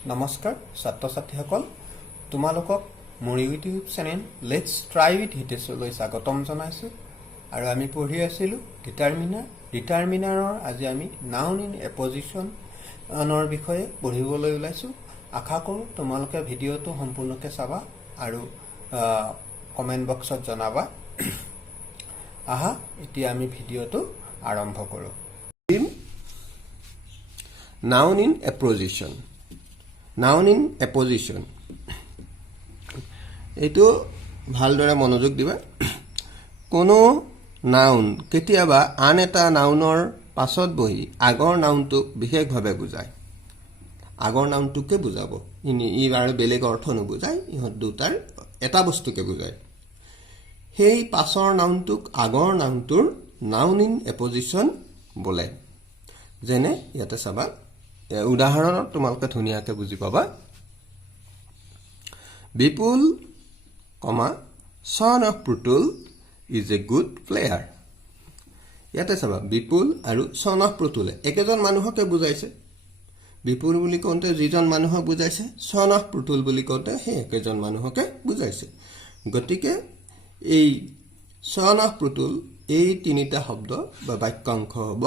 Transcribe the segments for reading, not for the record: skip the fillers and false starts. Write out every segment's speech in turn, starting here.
নমস্কাৰ ছাত্ৰ ছাত্ৰীসকল তোমালোকক মোৰ YouTube channel let's try with হিতেশলৈ স্বাগতম জনাইছো আৰু আমি পঢ়ি আছিলো ডিটাৰমিনাৰৰ আজি আমি নাউন ইন এপজিশন অনৰ বিষয়ে পঢ়িবলৈ ওলাইছো আশা কৰো তোমালোকে ভিডিওটো সম্পূৰ্ণকৈ চাবা আৰু কমেন্ট বক্সত জনাবা আহা এতিয়া আমি ভিডিওটো আৰম্ভ কৰো Noun in apposition. Noun in apposition. এইটো ভালদৰে মনোযোগ দিবা কোনো নাউন কেতিয়াবা আন এটা নাউনৰ পাছত বহি আগৰ নাউনটোক বিশেষভাৱে বুজায় আগৰ নাউনটোকে বুজাব ই আৰু বেলেগ অৰ্থ নুবুজায় ইহঁত দুটাৰ এটা বস্তুকে বুজায় সেই পাছৰ নাউনটোক আগৰ নাউনটোৰ নাউন ইন এপজিশন বোলে যেনে ইয়াতে চাবা উদাহৰণত তোমালোকে ধুনিয়াকৈ বুজি পাবা Vipul, son of Pratul is a good player. ইয়াতে চাবা Vipul আৰু son of Pratul একেজন মানুহকে বুজাইছে Vipul বুলি কওঁতে যিজন মানুহক বুজাইছে son of Pratul বুলি কওঁতে সেই একেজন মানুহকে বুজাইছে গতিকে এই son of Pratul এই তিনিটা শব্দ বা বাক্যাংশ হ'ব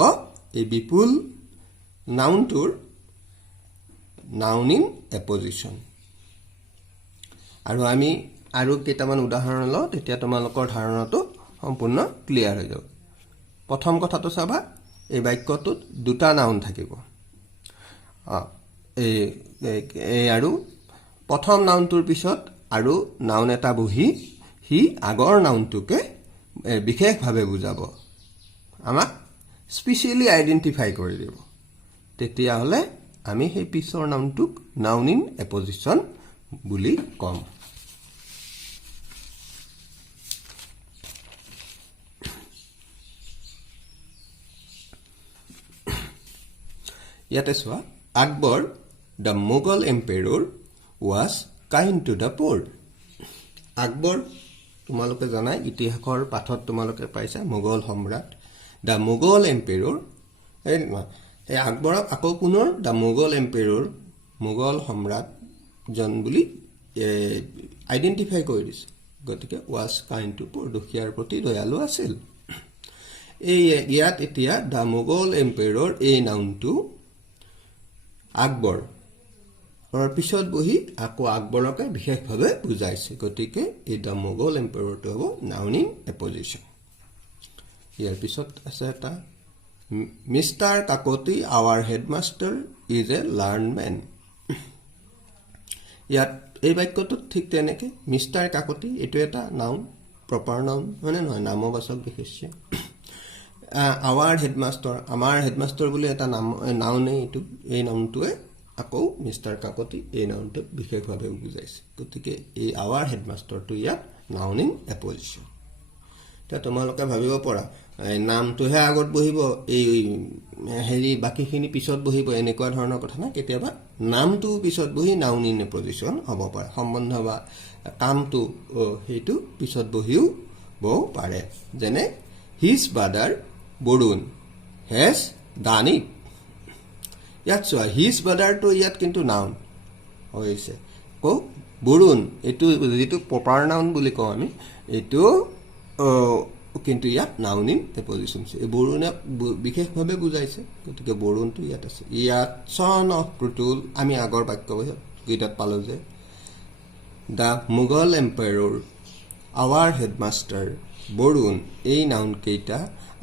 এই Vipul নাউনটোৰ Noun in apposition. আৰু আমি আৰু কেইটামান উদাহৰণ লওঁ তেতিয়া তোমালোকৰ ধাৰণাটো সম্পূৰ্ণ ক্লিয়াৰ হৈ যাব প্ৰথম কথাটো চাবা এই বাক্যটোত দুটা নাউন থাকিব এই আৰু প্ৰথম নাউনটোৰ পিছত আৰু নাউন এটা বহি হি আগৰ নাউনটোকে বিশেষভাৱে বুজাব আমাক স্পেশালি আইডেন্টিফাই কৰি দিব তেতিয়া হলে আমি সেই পিছৰ নাউনটোক নাউন ইন এপজিশন বুলি কম ইয়াতে চোৱা Akbar the Mughal emperor was kind to the poor Akbar তোমালোকে জানাই ইতিহাসৰ পাঠত তোমালোকে পাইছা মোগল সম্ৰাট the Mughal emperor এই আকবৰক আকৌ পুনৰ the Mughal emperor মোগল সম্ৰাট জন বুলি আইডেন্টিফাই কৰি দিছে গতিকে was kind to poor দুখীয়াৰ প্ৰতি দয়ালু আছিল এই ইয়াত এতিয়া the Mughal emperor এই নাউনটো আকবৰ অৰ পিছত বহি আকৌ আকবৰকে বিশেষভাৱে বুজাইছে গতিকে এই the Mughal emperor টো হ'ব noun in apposition ইয়াৰ পিছত আছে এটা Mr. Kakoti, our headmaster, is a learned man. ইয়াত এই বাক্যটো ঠিক তেনেকে মিস্টাৰ কাকতি এটো এটা নাউন প্ৰপাৰ নাউন মানে নহয় নামবাচক বিশেষ্য our headmaster আমাৰ হেডমাস্টাৰ বুলি এটা নাউন এইটো এই নাউনটোৱে আকৌ মিস্টাৰ কাকতি এই নাউনটো বিশেষভাৱে বুজাইছে গতিকে এই our headmaster টো ইয়াত নাউন ইন এপজিশন তা তোমালোকে ভাবিব পৰা নামটোহে আগত বহিব এই হেৰি বাকিখিনি পিছত বহিব এনেকুৱা ধৰণৰ কথা না কেতিয়াবা নামটো পিছত বহি নাউন ইন এপজিশন হ'ব পাৰে সম্বন্ধ বা কামটো হেতু পিছত বহিও বও পাৰে যেনে his brother Varun has done it ইয়াত চোৱা his brother টো ইয়াত কিন্তু নাউন হৈছে কো বৰুণ এটো যেটো প্ৰপাৰ নাউন বুলি কওঁ আমি এটো কিন্তু ইয়াত নাউন ইন এপজিশন এই বৰুণে বিশেষভাৱে বুজাইছে গতিকে বৰুণটো ইয়াত আছে ইয়াত son of Pratul আমি আগৰ বাক্য গীতত পালো যে the Mughal emperor our headmaster Varun এই নাউন কেইটা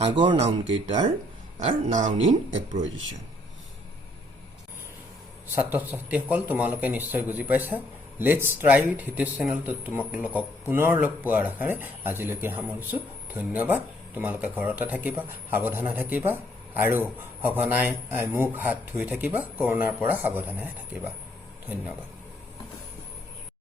আগৰ নাউন কেইটাৰ আৰু নাউন ইন এপজিশন ছাত্ৰ ছাত্ৰীসকল তোমালোকে নিশ্চয় বুজি পাইছা লেটস ট্ৰাই উইথ হিতেশ চেনেলটো তোমালোকক পুনৰ লগ পোৱাৰ আশাৰে আজিলৈকে সামৰিছো ধন্যবাদ তোমালোকে ঘৰতে থাকিবা সাৱধানে থাকিবা আৰু সঘনাই মুখ হাত ধুই থাকিবা কৰোনাৰ পৰা সাৱধানে থাকিবা ধন্যবাদ